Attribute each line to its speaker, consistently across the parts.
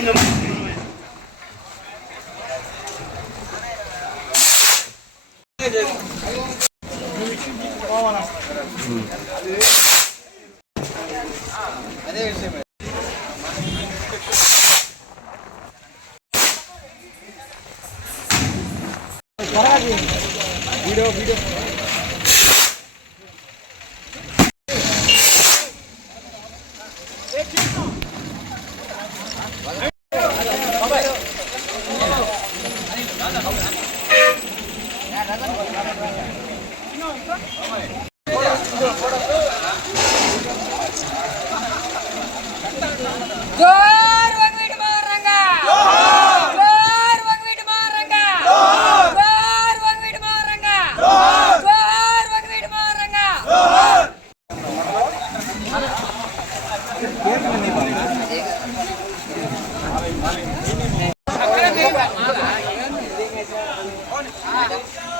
Speaker 1: 있는 안녕히 계세요. 잘하지. 밀어, 밀어. Ini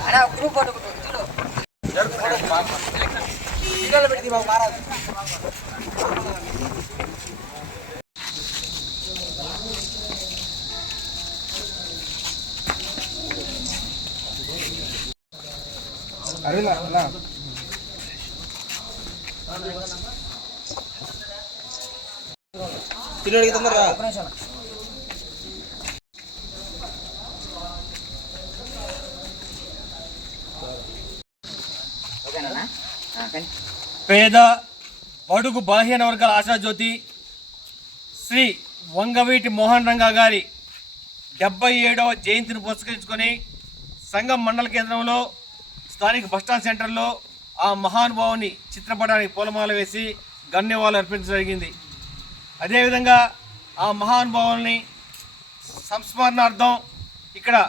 Speaker 1: அடா group போட்டு கொடுத்துடு எடுத்து போடு பாப்பா எலக்ட்ரிக் இதெல்லாம் பெட்டி பாப்பா மாறாது
Speaker 2: పిల్లోడికి
Speaker 3: పేద బడుగు బలహీన వర్గాల ఆశాజ్యోతి శ్రీ వంగవీటి మోహన్ రంగా గారి డెబ్బై ఏడవ జయంతిని పురస్కరించుకొని సంఘం మండల కేంద్రంలో స్థానిక బస్టాండ్ సెంటర్లో ఆ మహానుభావుని చిత్రపటానికి పూలమాల వేసి గణ్యవాళ్ళు అర్పించడం జరిగింది. అదేవిధంగా ఆ మహానుభావుల్ని సంస్మరణార్థం ఇక్కడ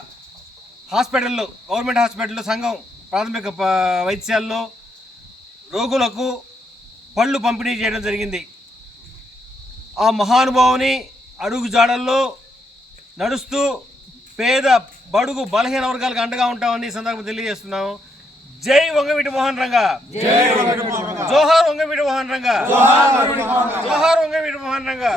Speaker 3: హాస్పిటల్లో గవర్నమెంట్ హాస్పిటల్లో సంఘం ప్రాథమిక ప- వైద్యశాలలో రోగులకు పళ్ళు పంపిణీ చేయడం జరిగింది. ఆ మహానుభావుని అడుగు జాడల్లో నడుస్తూ పేద బడుగు బలహీన వర్గాలకు అండగా ఉంటామని ఈ సందర్భం తెలియజేస్తున్నాము. జై వంగవీటి మోహన్ రంగా. జోహార్ వంగవీటి మోహన్ రంగా. జోహార్ వంగవీటి మోహన్ రంగా.